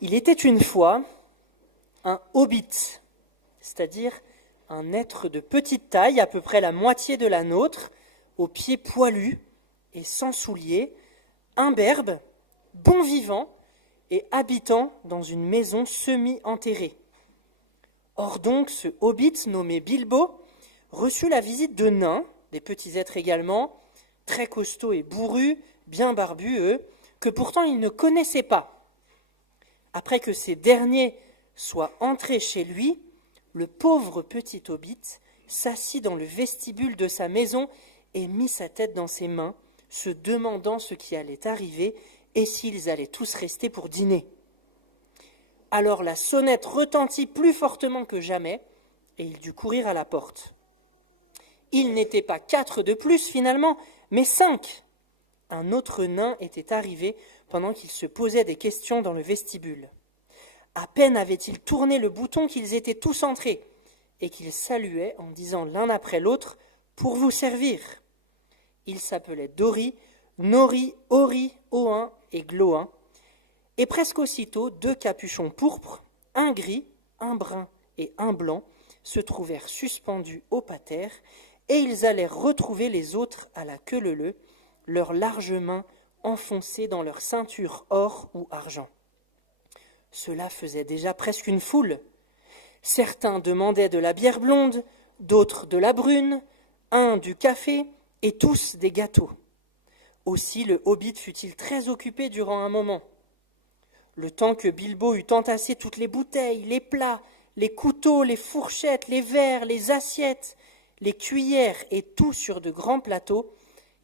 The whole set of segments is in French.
Il était une fois un hobbit, c'est-à-dire un être de petite taille, à peu près la moitié de la nôtre, aux pieds poilus et sans souliers, imberbe, bon vivant et habitant dans une maison semi-enterrée. Or donc, ce hobbit nommé Bilbo reçut la visite de nains, des petits êtres également, très costauds et bourrus, bien barbus, eux, que pourtant il ne connaissait pas. Après que ces derniers soient entrés chez lui, le pauvre petit hobbit s'assit dans le vestibule de sa maison et mit sa tête dans ses mains, se demandant ce qui allait arriver et s'ils allaient tous rester pour dîner. Alors la sonnette retentit plus fortement que jamais, et il dut courir à la porte. Ils n'étaient pas 4 de plus finalement, mais 5. Un autre nain était arrivé pendant qu'il se posait des questions dans le vestibule. À peine avaient-ils tourné le bouton qu'ils étaient tous entrés, et qu'ils saluaient en disant l'un après l'autre « Pour vous servir ». Ils s'appelaient Dori, Nori, Ori, Oin et Gloin, et presque aussitôt 2 capuchons pourpres, un gris, un brun et un blanc, se trouvèrent suspendus au pater, et ils allèrent retrouver les autres à la queue leu-leu, leurs larges mains enfoncées dans leur ceinture or ou argent. Cela faisait déjà presque une foule. Certains demandaient de la bière blonde, d'autres de la brune, un du café, et tous des gâteaux. Aussi le hobbit fut-il très occupé durant un moment. Le temps que Bilbo eut entassé toutes les bouteilles, les plats, les couteaux, les fourchettes, les verres, les assiettes, les cuillères et tout sur de grands plateaux,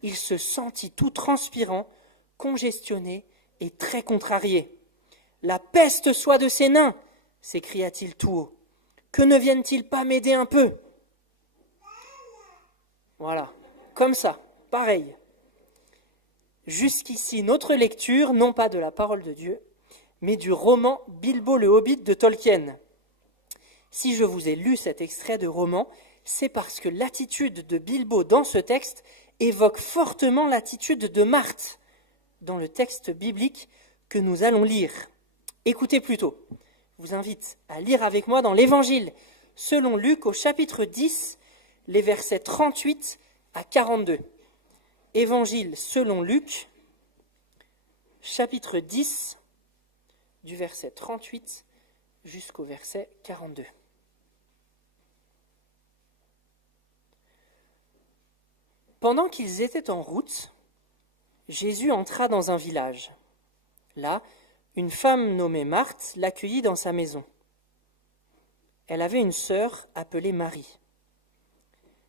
il se sentit tout transpirant, congestionné et très contrarié. « La peste soit de ces nains !» s'écria-t-il tout haut. « Que ne viennent-ils pas m'aider un peu ?» Voilà, comme ça, pareil. Jusqu'ici, notre lecture, non pas de la parole de Dieu, mais du roman Bilbo le Hobbit de Tolkien. Si je vous ai lu cet extrait de roman, c'est parce que l'attitude de Bilbo dans ce texte évoque fortement l'attitude de Marthe dans le texte biblique que nous allons lire. Écoutez plutôt, je vous invite à lire avec moi dans l'Évangile, selon Luc au chapitre 10, les versets 38 à 42. Évangile selon Luc, chapitre 10, du verset 38 jusqu'au verset 42. Pendant qu'ils étaient en route, Jésus entra dans un village. Là, une femme nommée Marthe l'accueillit dans sa maison. Elle avait une sœur appelée Marie.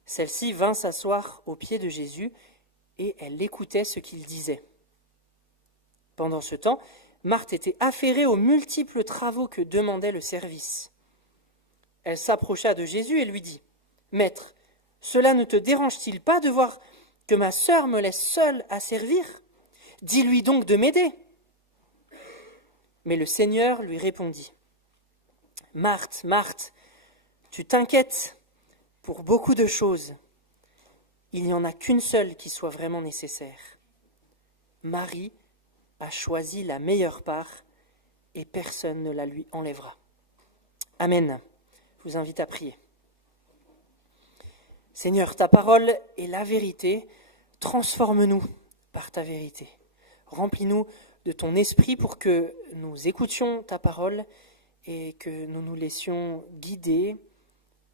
Celle-ci vint s'asseoir aux pieds de Jésus et elle écoutait ce qu'il disait. Pendant ce temps, Marthe était affairée aux multiples travaux que demandait le service. Elle s'approcha de Jésus et lui dit « Maître, cela ne te dérange-t-il pas de voir que ma sœur me laisse seule à servir ? Dis-lui donc de m'aider. » Mais le Seigneur lui répondit « Marthe, Marthe, tu t'inquiètes pour beaucoup de choses. Il n'y en a qu'une seule qui soit vraiment nécessaire. Marie a choisi la meilleure part et personne ne la lui enlèvera. » Amen. Je vous invite à prier. Seigneur, ta parole est la vérité. Transforme-nous par ta vérité. Remplis-nous de ton esprit pour que nous écoutions ta parole et que nous nous laissions guider,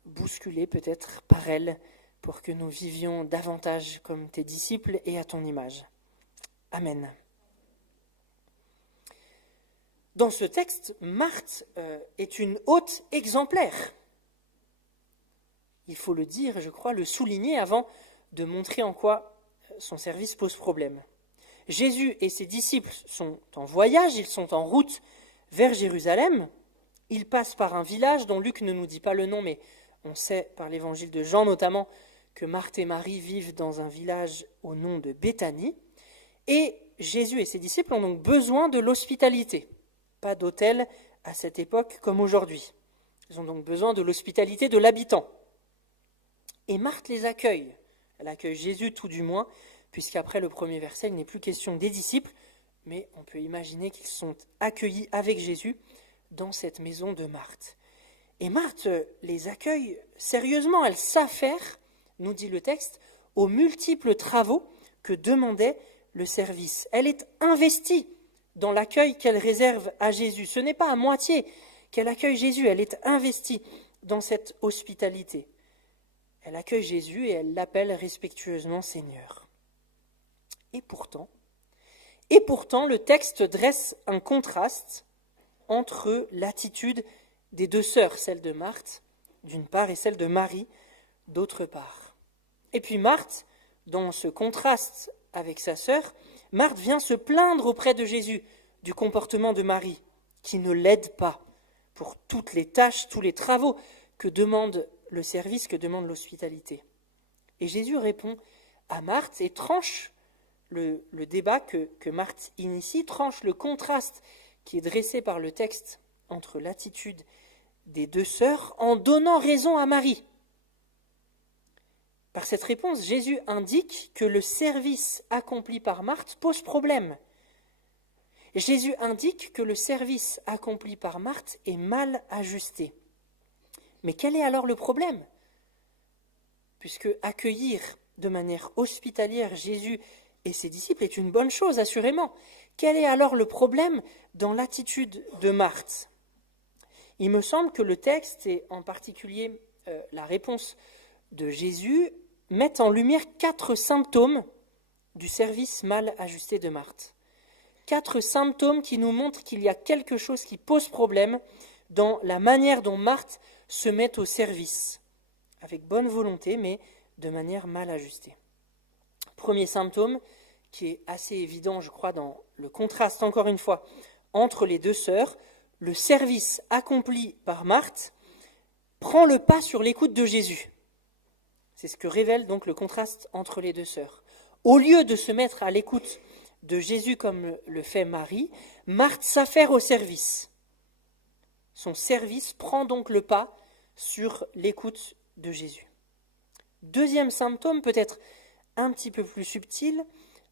bousculer peut-être par elle, pour que nous vivions davantage comme tes disciples et à ton image. Amen. Dans ce texte, Marthe est une hôte exemplaire. Il faut le dire, je crois, le souligner avant de montrer en quoi son service pose problème. Jésus et ses disciples sont en voyage, ils sont en route vers Jérusalem. Ils passent par un village dont Luc ne nous dit pas le nom, mais on sait par l'évangile de Jean notamment que Marthe et Marie vivent dans un village au nom de Béthanie. Et Jésus et ses disciples ont donc besoin de l'hospitalité. Pas d'hôtel à cette époque comme aujourd'hui. Ils ont donc besoin de l'hospitalité de l'habitant. Et Marthe les accueille. Elle accueille Jésus tout du moins, puisqu'après le premier verset, il n'est plus question des disciples, mais on peut imaginer qu'ils sont accueillis avec Jésus dans cette maison de Marthe. Et Marthe les accueille sérieusement, elle s'affaire, nous dit le texte, aux multiples travaux que demandait le service. Elle est investie dans l'accueil qu'elle réserve à Jésus. Ce n'est pas à moitié qu'elle accueille Jésus, elle est investie dans cette hospitalité. Elle accueille Jésus et elle l'appelle respectueusement Seigneur. Et pourtant, le texte dresse un contraste entre l'attitude des deux sœurs, celle de Marthe d'une part et celle de Marie d'autre part. Et puis Marthe, dans ce contraste avec sa sœur, Marthe vient se plaindre auprès de Jésus du comportement de Marie, qui ne l'aide pas pour toutes les tâches, tous les travaux que demande le service, que demande l'hospitalité. Et Jésus répond à Marthe et tranche le débat que Marthe initie, tranche le contraste qui est dressé par le texte entre l'attitude des deux sœurs en donnant raison à Marie. Par cette réponse, Jésus indique que le service accompli par Marthe pose problème. Jésus indique que le service accompli par Marthe est mal ajusté. Mais quel est alors le problème ? Puisque accueillir de manière hospitalière Jésus et ses disciples est une bonne chose, assurément. Quel est alors le problème dans l'attitude de Marthe ? Il me semble que le texte, et en particulier la réponse de Jésus, mettent en lumière 4 symptômes du service mal ajusté de Marthe. 4 symptômes qui nous montrent qu'il y a quelque chose qui pose problème dans la manière dont Marthe se met au service, avec bonne volonté, mais de manière mal ajustée. Premier symptôme, qui est assez évident, je crois, dans le contraste, encore une fois, entre les deux sœurs, le service accompli par Marthe prend le pas sur l'écoute de Jésus. C'est ce que révèle donc le contraste entre les deux sœurs. Au lieu de se mettre à l'écoute de Jésus comme le fait Marie, Marthe s'affaire au service. Son service prend donc le pas sur l'écoute de Jésus. Deuxième symptôme, peut-être un petit peu plus subtil,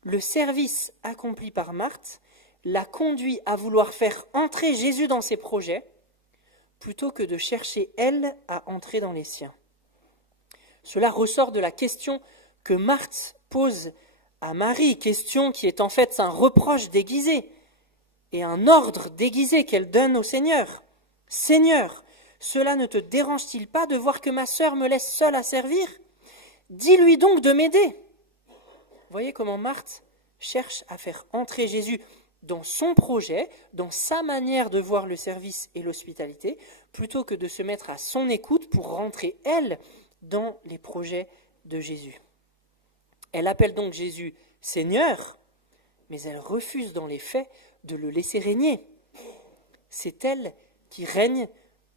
le service accompli par Marthe l'a conduit à vouloir faire entrer Jésus dans ses projets plutôt que de chercher, elle, à entrer dans les siens. Cela ressort de la question que Marthe pose à Marie, question qui est en fait un reproche déguisé et un ordre déguisé qu'elle donne au Seigneur. « Seigneur, cela ne te dérange-t-il pas de voir que ma sœur me laisse seule à servir ? Dis-lui donc de m'aider. » Vous voyez comment Marthe cherche à faire entrer Jésus dans son projet, dans sa manière de voir le service et l'hospitalité, plutôt que de se mettre à son écoute pour rentrer, elle, dans les projets de Jésus. Elle appelle donc Jésus « Seigneur », mais elle refuse dans les faits de le laisser régner. C'est elle qui règne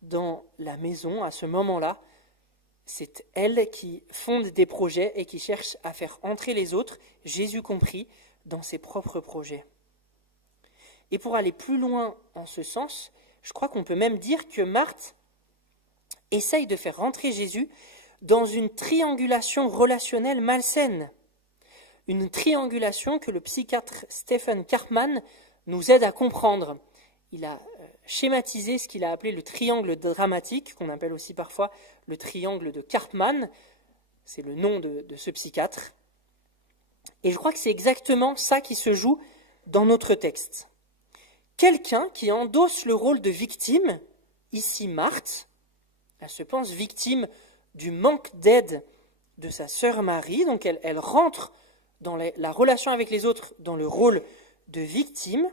dans la maison à ce moment-là. C'est elle qui fonde des projets et qui cherche à faire entrer les autres, Jésus compris, dans ses propres projets. Et pour aller plus loin en ce sens, je crois qu'on peut même dire que Marthe essaye de faire rentrer Jésus dans une triangulation relationnelle malsaine. Une triangulation que le psychiatre Stephen Karpman nous aide à comprendre. Il a schématisé ce qu'il a appelé le triangle dramatique, qu'on appelle aussi parfois le triangle de Karpman. C'est le nom de ce psychiatre. Et je crois que c'est exactement ça qui se joue dans notre texte. Quelqu'un qui endosse le rôle de victime, ici Marthe, elle se pense victime du manque d'aide de sa sœur Marie, donc elle rentre dans la relation avec les autres dans le rôle de victime,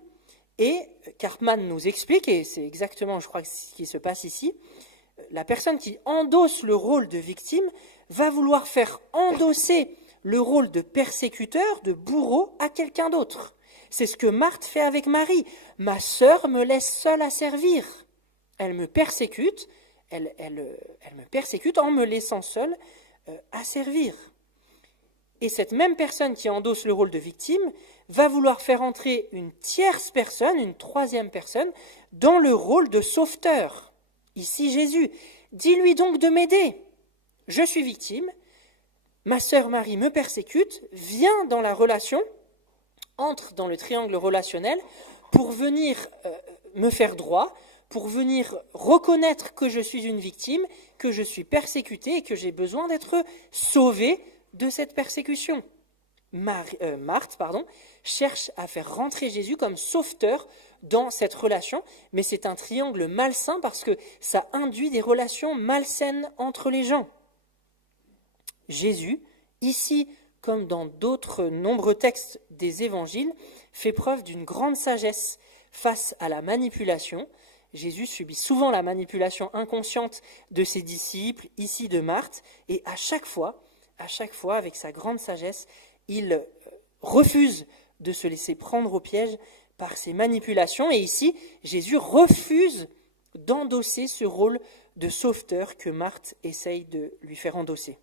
et Karpman nous explique, et c'est exactement, je crois, ce qui se passe ici, la personne qui endosse le rôle de victime va vouloir faire endosser le rôle de persécuteur, de bourreau, à quelqu'un d'autre. C'est ce que Marthe fait avec Marie. « Ma sœur me laisse seule à servir. Elle me persécute, elle me persécute en me laissant seule à servir. » Et cette même personne qui endosse le rôle de victime va vouloir faire entrer une tierce personne, une troisième personne, dans le rôle de sauveteur. Ici Jésus. Dis-lui donc de m'aider. Je suis victime, ma sœur Marie me persécute, viens dans la relation entre dans le triangle relationnel pour venir me faire droit, pour venir reconnaître que je suis une victime, que je suis persécuté et que j'ai besoin d'être sauvé de cette persécution. Marthe cherche à faire rentrer Jésus comme sauveteur dans cette relation, mais c'est un triangle malsain parce que ça induit des relations malsaines entre les gens. Jésus, ici comme dans d'autres nombreux textes des évangiles, fait preuve d'une grande sagesse face à la manipulation. Jésus subit souvent la manipulation inconsciente de ses disciples, ici de Marthe, et à chaque fois, avec sa grande sagesse, il refuse de se laisser prendre au piège par ces manipulations. Et ici, Jésus refuse d'endosser ce rôle de sauveteur que Marthe essaye de lui faire endosser.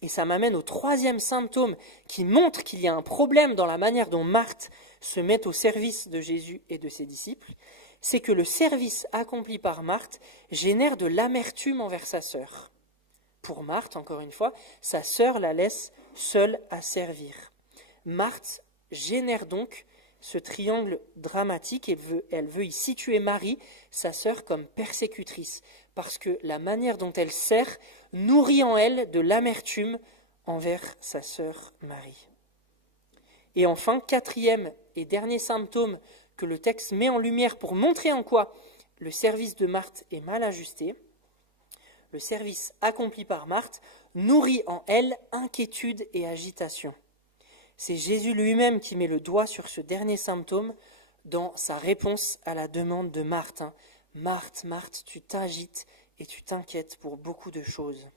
Et ça m'amène au troisième symptôme qui montre qu'il y a un problème dans la manière dont Marthe se met au service de Jésus et de ses disciples. C'est que le service accompli par Marthe génère de l'amertume envers sa sœur. Pour Marthe, encore une fois, sa sœur la laisse seule à servir. Marthe génère donc ce triangle dramatique et elle veut y situer Marie, sa sœur, comme persécutrice, parce que la manière dont elle sert nourrit en elle de l'amertume envers sa sœur Marie. Et enfin, quatrième et dernier symptôme que le texte met en lumière pour montrer en quoi le service de Marthe est mal ajusté, le service accompli par Marthe nourrit en elle inquiétude et agitation. C'est Jésus lui-même qui met le doigt sur ce dernier symptôme dans sa réponse à la demande de Marthe. Marthe, Marthe, tu t'agites et tu t'inquiètes pour beaucoup de choses.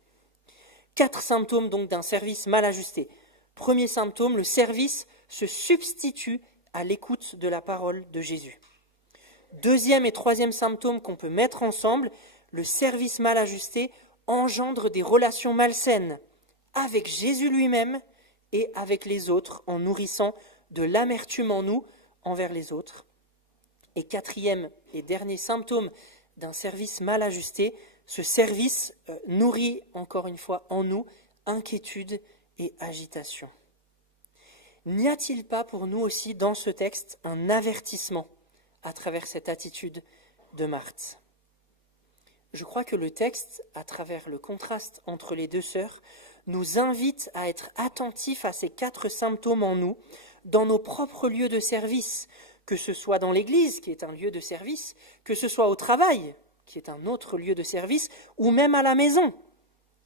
4 symptômes donc d'un service mal ajusté. Premier symptôme, le service se substitue à l'écoute de la parole de Jésus. Deuxième et troisième symptôme qu'on peut mettre ensemble, le service mal ajusté engendre des relations malsaines avec Jésus lui-même et avec les autres, en nourrissant de l'amertume en nous envers les autres. Et quatrième et dernier symptôme d'un service mal ajusté, ce service nourrit encore une fois en nous inquiétude et agitation. N'y a-t-il pas pour nous aussi dans ce texte un avertissement à travers cette attitude de Marthe ? Je crois que le texte, à travers le contraste entre les deux sœurs, nous invite à être attentifs à ces 4 symptômes en nous, dans nos propres lieux de service, que ce soit dans l'Église, qui est un lieu de service, que ce soit au travail, qui est un autre lieu de service, ou même à la maison.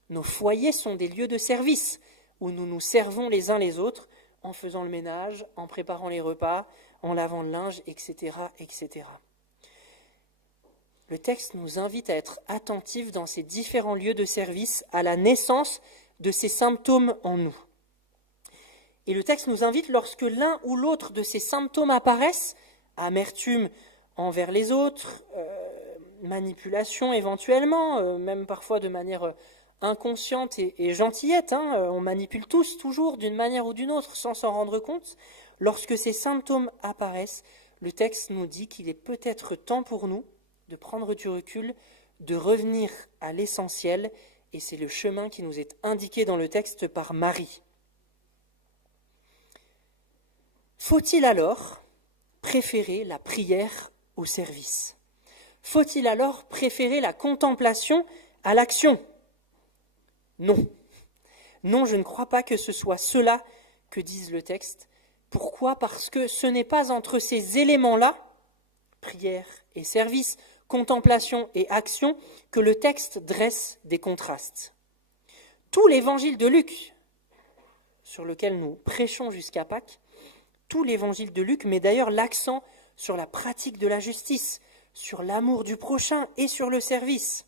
Nos foyers sont des lieux de service, où nous nous servons les uns les autres, en faisant le ménage, en préparant les repas, en lavant le linge, etc., etc. Le texte nous invite à être attentifs dans ces différents lieux de service à la naissance de ces symptômes en nous. Et le texte nous invite, lorsque l'un ou l'autre de ces symptômes apparaissent, amertume envers les autres, manipulation éventuellement, même parfois de manière inconsciente et gentillette, on manipule tous toujours d'une manière ou d'une autre sans s'en rendre compte. Lorsque ces symptômes apparaissent, le texte nous dit qu'il est peut-être temps pour nous de prendre du recul, de revenir à l'essentiel, et c'est le chemin qui nous est indiqué dans le texte par Marie. Faut-il alors préférer la prière au service ? Faut-il alors préférer la contemplation à l'action ? Non. Non, je ne crois pas que ce soit cela que dise le texte. Pourquoi ? Parce que ce n'est pas entre ces éléments-là, prière et service, contemplation et action, que le texte dresse des contrastes. Tout l'évangile de Luc, sur lequel nous prêchons jusqu'à Pâques, tout l'évangile de Luc met d'ailleurs l'accent sur la pratique de la justice, sur l'amour du prochain et sur le service.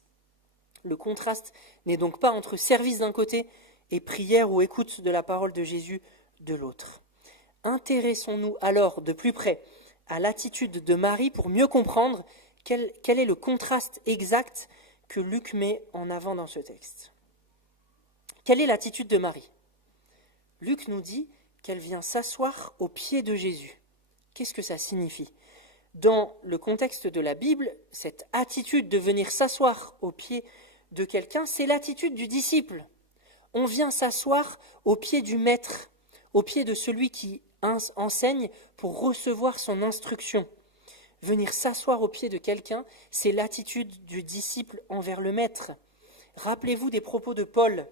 Le contraste n'est donc pas entre service d'un côté et prière ou écoute de la parole de Jésus de l'autre. Intéressons-nous alors de plus près à l'attitude de Marie pour mieux comprendre quel est le contraste exact que Luc met en avant dans ce texte. Quelle est l'attitude de Marie ? Luc nous dit qu'elle vient s'asseoir aux pieds de Jésus. Qu'est-ce que ça signifie ? Dans le contexte de la Bible, cette attitude de venir s'asseoir aux pieds de quelqu'un, c'est l'attitude du disciple. On vient s'asseoir aux pieds du maître, aux pieds de celui qui enseigne pour recevoir son instruction. Venir s'asseoir au pied de quelqu'un, c'est l'attitude du disciple envers le maître. Rappelez-vous des propos de Paul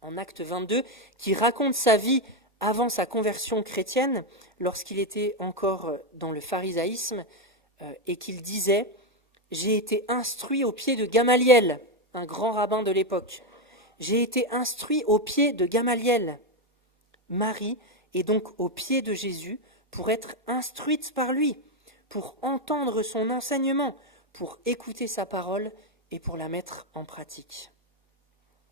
en Acte 22, qui raconte sa vie avant sa conversion chrétienne, lorsqu'il était encore dans le pharisaïsme, et qu'il disait « J'ai été instruit au pied de Gamaliel », un grand rabbin de l'époque. « J'ai été instruit au pied de Gamaliel ». Marie est donc au pied de Jésus pour être instruite par lui, pour entendre son enseignement, pour écouter sa parole et pour la mettre en pratique.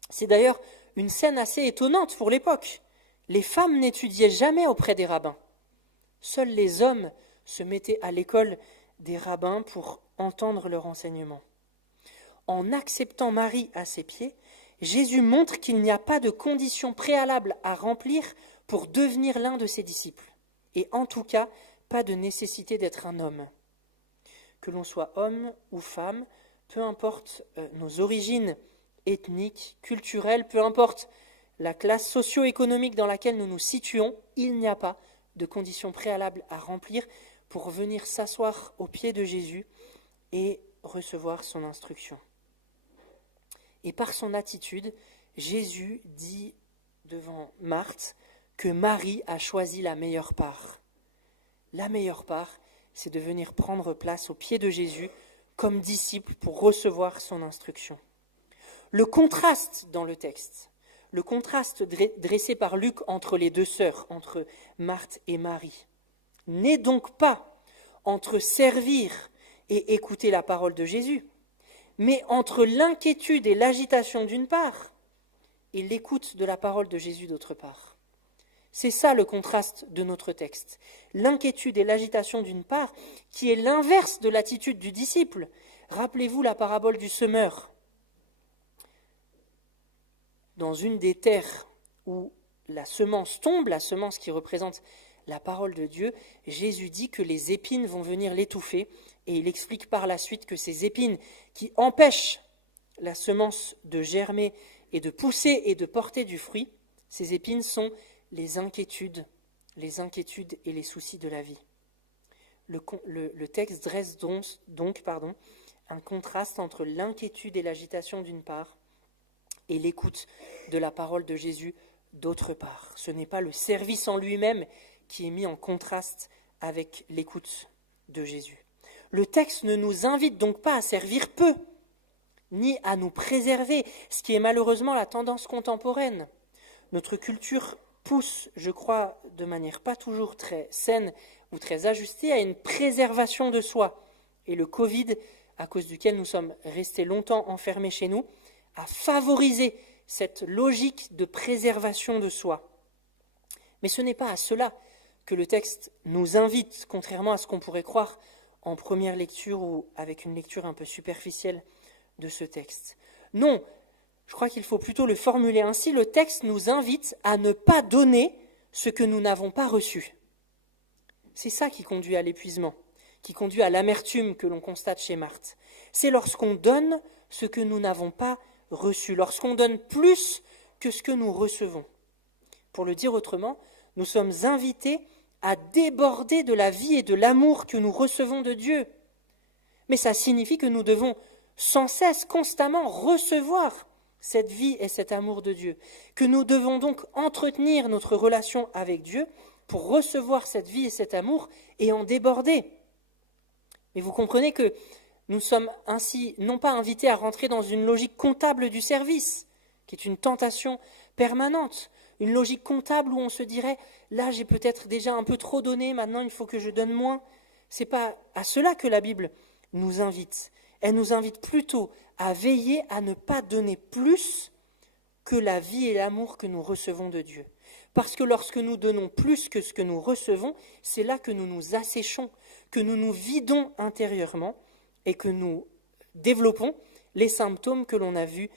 C'est d'ailleurs une scène assez étonnante pour l'époque. Les femmes n'étudiaient jamais auprès des rabbins. Seuls les hommes se mettaient à l'école des rabbins pour entendre leur enseignement. En acceptant Marie à ses pieds, Jésus montre qu'il n'y a pas de conditions préalables à remplir pour devenir l'un de ses disciples, et en tout cas, pas de nécessité d'être un homme. Que l'on soit homme ou femme, peu importe nos origines ethniques, culturelles, peu importe la classe socio-économique dans laquelle nous nous situons, il n'y a pas de conditions préalables à remplir pour venir s'asseoir aux pieds de Jésus et recevoir son instruction. Et par son attitude, Jésus dit devant Marthe que Marie a choisi la meilleure part. La meilleure part, c'est de venir prendre place aux pieds de Jésus comme disciple pour recevoir son instruction. Le contraste dans le texte, le contraste dressé par Luc entre les deux sœurs, entre Marthe et Marie, n'est donc pas entre servir et écouter la parole de Jésus, mais entre l'inquiétude et l'agitation d'une part et l'écoute de la parole de Jésus d'autre part. C'est ça le contraste de notre texte. L'inquiétude et l'agitation d'une part, qui est l'inverse de l'attitude du disciple. Rappelez-vous la parabole du semeur. Dans une des terres où la semence tombe, la semence qui représente la parole de Dieu, Jésus dit que les épines vont venir l'étouffer, et il explique par la suite que ces épines qui empêchent la semence de germer et de pousser et de porter du fruit, ces épines sont les inquiétudes et les soucis de la vie. Le texte dresse donc un contraste entre l'inquiétude et l'agitation d'une part et l'écoute de la parole de Jésus d'autre part. Ce n'est pas le service en lui-même qui est mis en contraste avec l'écoute de Jésus. Le texte ne nous invite donc pas à servir peu, ni à nous préserver, ce qui est malheureusement la tendance contemporaine. Notre culture pousse, je crois, de manière pas toujours très saine ou très ajustée, à une préservation de soi. Et le Covid, à cause duquel nous sommes restés longtemps enfermés chez nous, a favorisé cette logique de préservation de soi. Mais ce n'est pas à cela que le texte nous invite, contrairement à ce qu'on pourrait croire en première lecture ou avec une lecture un peu superficielle de ce texte. Non, je crois qu'il faut plutôt le formuler ainsi, le texte nous invite à ne pas donner ce que nous n'avons pas reçu. C'est ça qui conduit à l'épuisement, qui conduit à l'amertume que l'on constate chez Marthe. C'est lorsqu'on donne ce que nous n'avons pas reçu, lorsqu'on donne plus que ce que nous recevons. Pour le dire autrement, nous sommes invités à déborder de la vie et de l'amour que nous recevons de Dieu. Mais ça signifie que nous devons sans cesse, constamment recevoir cette vie et cet amour de Dieu, que nous devons donc entretenir notre relation avec Dieu pour recevoir cette vie et cet amour et en déborder. Mais vous comprenez que nous sommes ainsi non pas invités à rentrer dans une logique comptable du service, qui est une tentation permanente, une logique comptable où on se dirait « là j'ai peut-être déjà un peu trop donné, maintenant il faut que je donne moins ». Ce n'est pas à cela que la Bible nous invite. Elle nous invite plutôt à veiller à ne pas donner plus que la vie et l'amour que nous recevons de Dieu. Parce que lorsque nous donnons plus que ce que nous recevons, c'est là que nous nous asséchons, que nous nous vidons intérieurement et que nous développons les symptômes que l'on a vus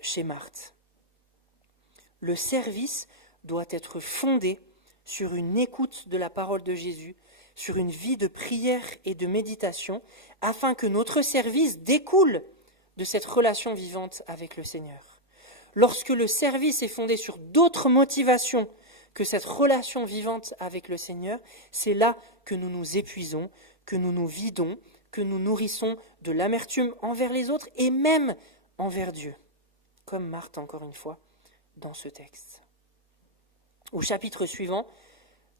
chez Marthe. Le service doit être fondé sur une écoute de la parole de Jésus, sur une vie de prière et de méditation, afin que notre service découle de cette relation vivante avec le Seigneur. Lorsque le service est fondé sur d'autres motivations que cette relation vivante avec le Seigneur, c'est là que nous nous épuisons, que nous nous vidons, que nous nourrissons de l'amertume envers les autres et même envers Dieu, comme Marthe encore une fois dans ce texte. Au chapitre suivant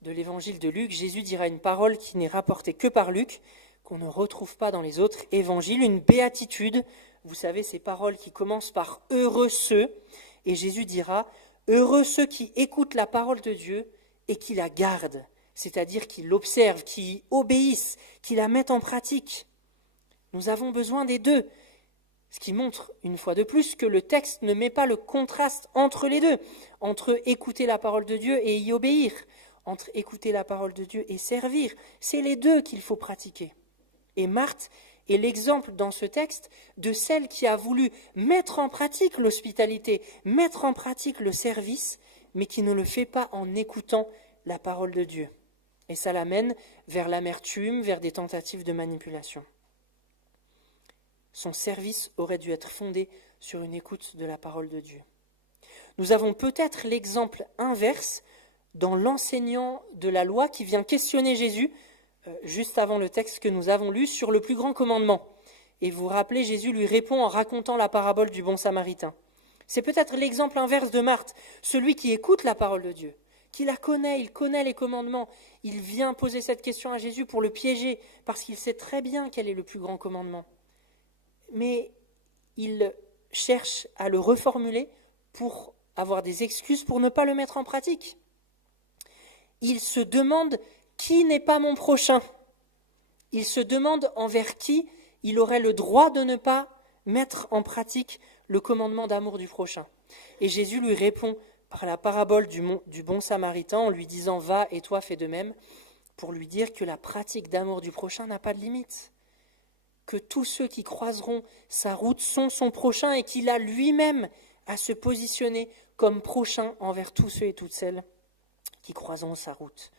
de l'évangile de Luc, Jésus dira une parole qui n'est rapportée que par Luc, qu'on ne retrouve pas dans les autres évangiles, une béatitude. Vous savez, ces paroles qui commencent par « heureux ceux », et Jésus dira « heureux ceux qui écoutent la parole de Dieu et qui la gardent », c'est-à-dire qui l'observent, qui obéissent, qui la mettent en pratique. Nous avons besoin des deux, ce qui montre une fois de plus que le texte ne met pas le contraste entre les deux, entre écouter la parole de Dieu et y obéir, entre écouter la parole de Dieu et servir. C'est les deux qu'il faut pratiquer. Et Marthe est l'exemple dans ce texte de celle qui a voulu mettre en pratique l'hospitalité, mettre en pratique le service, mais qui ne le fait pas en écoutant la parole de Dieu. Et ça l'amène vers l'amertume, vers des tentatives de manipulation. Son service aurait dû être fondé sur une écoute de la parole de Dieu. Nous avons peut-être l'exemple inverse dans l'enseignant de la loi qui vient questionner Jésus juste avant le texte que nous avons lu sur le plus grand commandement. Et vous vous rappelez, Jésus lui répond en racontant la parabole du bon samaritain. C'est peut-être l'exemple inverse de Marthe, celui qui écoute la parole de Dieu, qui la connaît, il connaît les commandements. Il vient poser cette question à Jésus pour le piéger, parce qu'il sait très bien quel est le plus grand commandement. Mais il cherche à le reformuler pour avoir des excuses pour ne pas le mettre en pratique. Il se demande qui n'est pas mon prochain. Il se demande envers qui il aurait le droit de ne pas mettre en pratique le commandement d'amour du prochain. Et Jésus lui répond par la parabole du bon samaritain en lui disant « Va et toi fais de même » pour lui dire que la pratique d'amour du prochain n'a pas de limite, que tous ceux qui croiseront sa route sont son prochain et qu'il a lui-même à se positionner comme prochain envers tous ceux et toutes celles qui croiseront sa route.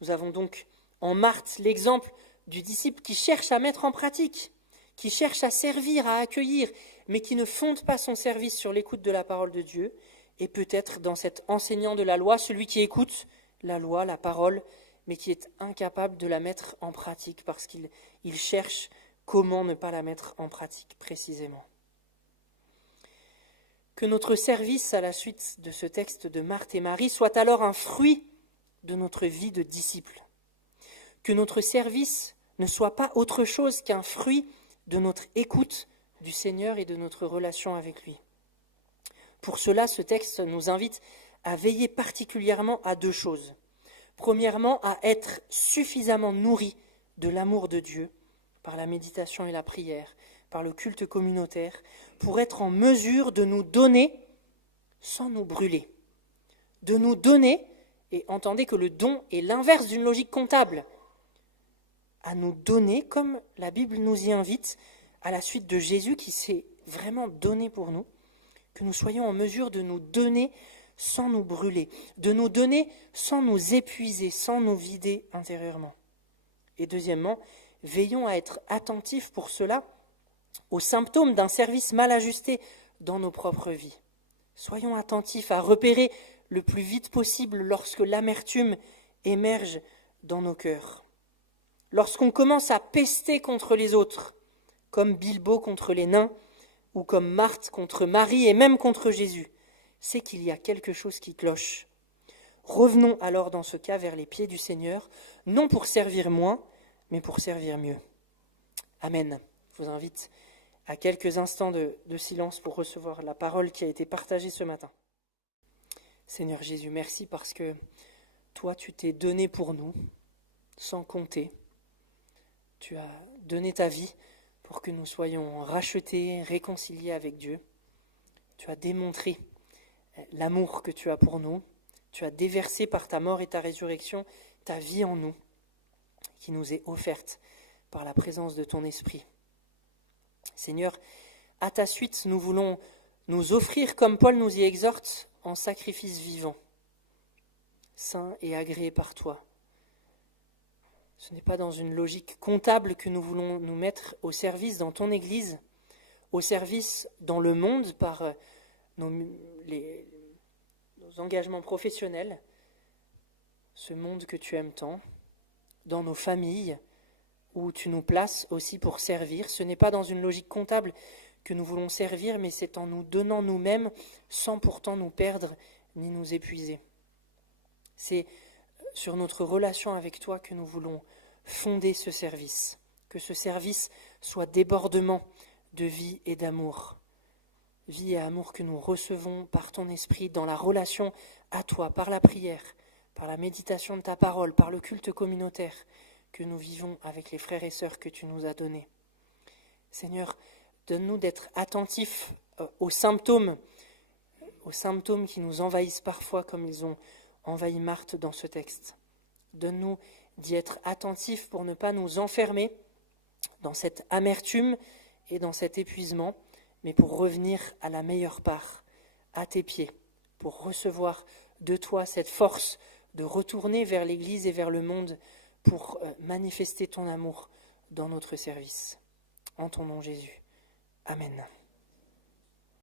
Nous avons donc en Marthe l'exemple du disciple qui cherche à mettre en pratique, qui cherche à servir, à accueillir, mais qui ne fonde pas son service sur l'écoute de la parole de Dieu, et peut-être dans cet enseignant de la loi, celui qui écoute la loi, la parole, mais qui est incapable de la mettre en pratique parce qu'il cherche comment ne pas la mettre en pratique précisément. Que notre service à la suite de ce texte de Marthe et Marie soit alors un fruit de notre vie de disciple. Que notre service ne soit pas autre chose qu'un fruit de notre écoute du Seigneur et de notre relation avec lui. Pour cela, ce texte nous invite à veiller particulièrement à deux choses. Premièrement, à être suffisamment nourris de l'amour de Dieu par la méditation et la prière, par le culte communautaire, pour être en mesure de nous donner sans nous brûler. De nous donner, et entendez que le don est l'inverse d'une logique comptable, à nous donner comme la Bible nous y invite, à la suite de Jésus qui s'est vraiment donné pour nous, que nous soyons en mesure de nous donner sans nous brûler, de nous donner sans nous épuiser, sans nous vider intérieurement. Et deuxièmement, veillons à être attentifs pour cela aux symptômes d'un service mal ajusté dans nos propres vies. Soyons attentifs à repérer le plus vite possible lorsque l'amertume émerge dans nos cœurs. Lorsqu'on commence à pester contre les autres, comme Bilbo contre les nains, ou comme Marthe contre Marie et même contre Jésus, c'est qu'il y a quelque chose qui cloche. Revenons alors dans ce cas vers les pieds du Seigneur, non pour servir moins, mais pour servir mieux. Amen. Je vous invite à quelques instants de silence pour recevoir la parole qui a été partagée ce matin. Seigneur Jésus, merci parce que toi, tu t'es donné pour nous, sans compter. Tu as donné ta vie pour que nous soyons rachetés, réconciliés avec Dieu. Tu as démontré l'amour que tu as pour nous. Tu as déversé par ta mort et ta résurrection ta vie en nous, qui nous est offerte par la présence de ton Esprit. Seigneur, à ta suite, nous voulons nous offrir, comme Paul nous y exhorte, en sacrifice vivant, saint et agréé par toi. Ce n'est pas dans une logique comptable que nous voulons nous mettre au service dans ton Église, au service dans le monde par nos engagements professionnels, ce monde que tu aimes tant, dans nos familles, où tu nous places aussi pour servir. Ce n'est pas dans une logique comptable que nous voulons servir, mais c'est en nous donnant nous-mêmes sans pourtant nous perdre ni nous épuiser. C'est sur notre relation avec toi que nous voulons fonder ce service, que ce service soit débordement de vie et d'amour. Vie et amour que nous recevons par ton esprit dans la relation à toi, par la prière, par la méditation de ta parole, par le culte communautaire que nous vivons avec les frères et sœurs que tu nous as donnés. Seigneur, donne-nous d'être attentifs aux symptômes qui nous envahissent parfois comme ils ont envahi Marthe dans ce texte. Donne-nous d'y être attentifs pour ne pas nous enfermer dans cette amertume et dans cet épuisement, mais pour revenir à la meilleure part, à tes pieds, pour recevoir de toi cette force de retourner vers l'Église et vers le monde pour manifester ton amour dans notre service. En ton nom Jésus. Amen.